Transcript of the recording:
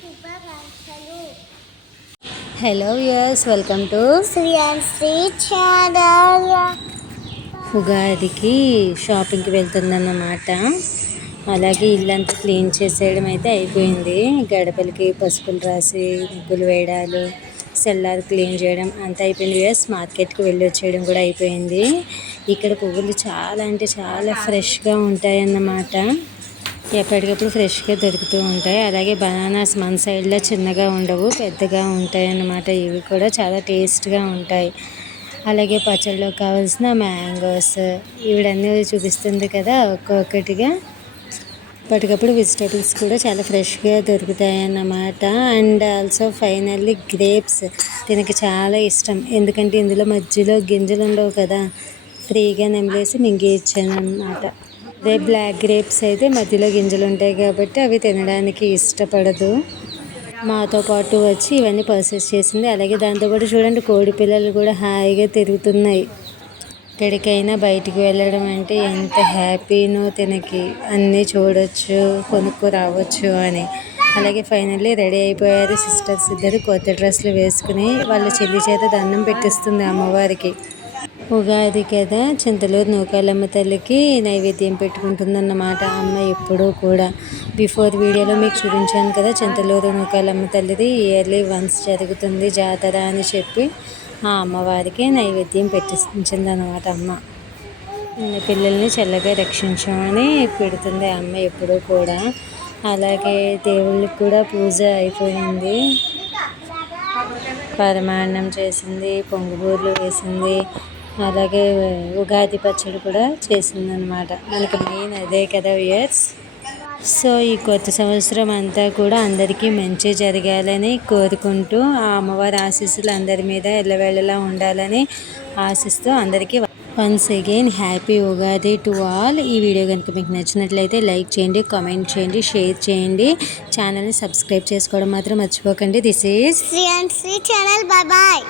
శుభాకాంక్షలు. Hello viewers, welcome to Sri and Sri channel. ఉగాదికి షాపింగ్కి వెళ్తుందన్నమాట. అలాగే ఇల్లంతా క్లీన్ చేసేయడం అయితే అయిపోయింది. గడపలకి పసుపులు రాసి ముగ్గులు వేయడాలు, సెల్లార్ క్లీన్ చేయడం అంతా అయిపోయింది. వ్యూయర్స్, మార్కెట్కి వెళ్ళి వచ్చేయడం కూడా అయిపోయింది. ఇక్కడ పువ్వులు చాలా అంటే చాలా ఫ్రెష్గా ఉంటాయన్నమాట. ఎప్పటికప్పుడు ఫ్రెష్గా దొరుకుతూ ఉంటాయి. అలాగే బనానాస్ మన సైడ్లో చిన్నగా ఉండవు, పెద్దగా ఉంటాయి అన్నమాట. ఇవి కూడా చాలా టేస్ట్గా ఉంటాయి. అలాగే పచ్చళ్ళలో కావాల్సిన మ్యాంగోస్ ఇవన్నీ చూపిస్తుంది కదా ఒక్కొక్కటిగా. ఎప్పటికప్పుడు వెజిటేబుల్స్ కూడా చాలా ఫ్రెష్గా దొరుకుతాయి అన్నమాట. అండ్ ఆల్సో ఫైనల్లీ గ్రేప్స్ దీనికి చాలా ఇష్టం. ఎందుకంటే ఇందులో మధ్యలో గింజలు ఉండవు కదా, ఫ్రీగా నెమ్మలేసి మింగేయచ్చాను అన్నమాట. అదే బ్లాక్ గ్రేప్స్ అయితే మధ్యలో గింజలు ఉంటాయి కాబట్టి అవి తినడానికి ఇష్టపడదు. మాతో పాటు వచ్చి ఇవన్నీ పర్చేస్ చేసింది. అలాగే దాంతోపాటు చూడండి, కోడి పిల్లలు కూడా హాయిగా తిరుగుతున్నాయి. ఎక్కడికైనా బయటికి వెళ్ళడం అంటే ఎంత హ్యాపీనో తినకి, అన్నీ చూడొచ్చు, కొనుక్కు రావచ్చు అని. అలాగే ఫైనల్లీ రెడీ అయిపోయారు సిస్టర్స్ ఇద్దరు. కొత్త డ్రెస్సులు వేసుకుని వాళ్ళ చెల్లి చేత దండం పెట్టిస్తుంది అమ్మవారికి. ఉగాది కదా, చింతలూరు నూకాలమ్మ తల్లికి నైవేద్యం పెట్టుకుంటుందన్నమాట అమ్మ ఎప్పుడూ కూడా. బిఫోర్ వీడియోలో మీకు చూపించాను కదా, చింతలూరు నూకాలమ్మ తల్లిది ఇయర్లీ వన్స్ జరుగుతుంది జాతర అని చెప్పి ఆ అమ్మవారికి నైవేద్యం పెట్టించిందన్నమాట అమ్మ. పిల్లల్ని చల్లగా రక్షించమని పెడుతుంది అమ్మ ఎప్పుడూ కూడా. అలాగే దేవుళ్ళకి కూడా పూజ అయిపోయింది. పరమాన్నం చేసింది, పొంగుబూర్లు వేసింది, అలాగే ఉగాది పచ్చడి కూడా చేసిందనమాట. మనకి మెయిన్ అదే కదా వ్యూయర్స్. సో ఈ కొత్త సంవత్సరం అంతా కూడా అందరికీ మంచి జరగాలని కోరుకుంటూ, ఆ అమ్మవారి ఆశీస్సులు అందరి మీద ఎల్లవేళలా ఉండాలని ఆశిస్తూ అందరికీ once again happy Ugadi to all. ఈ వీడియో కనుక మీకు నచ్చినట్లయితే లైక్ చేయండి, కామెంట్ చేయండి, షేర్ చేయండి. ఛానల్ని సబ్స్క్రైబ్ చేసుకోవడం మాత్రం మర్చిపోకండి. This is Sri and Sri channel. Bye bye.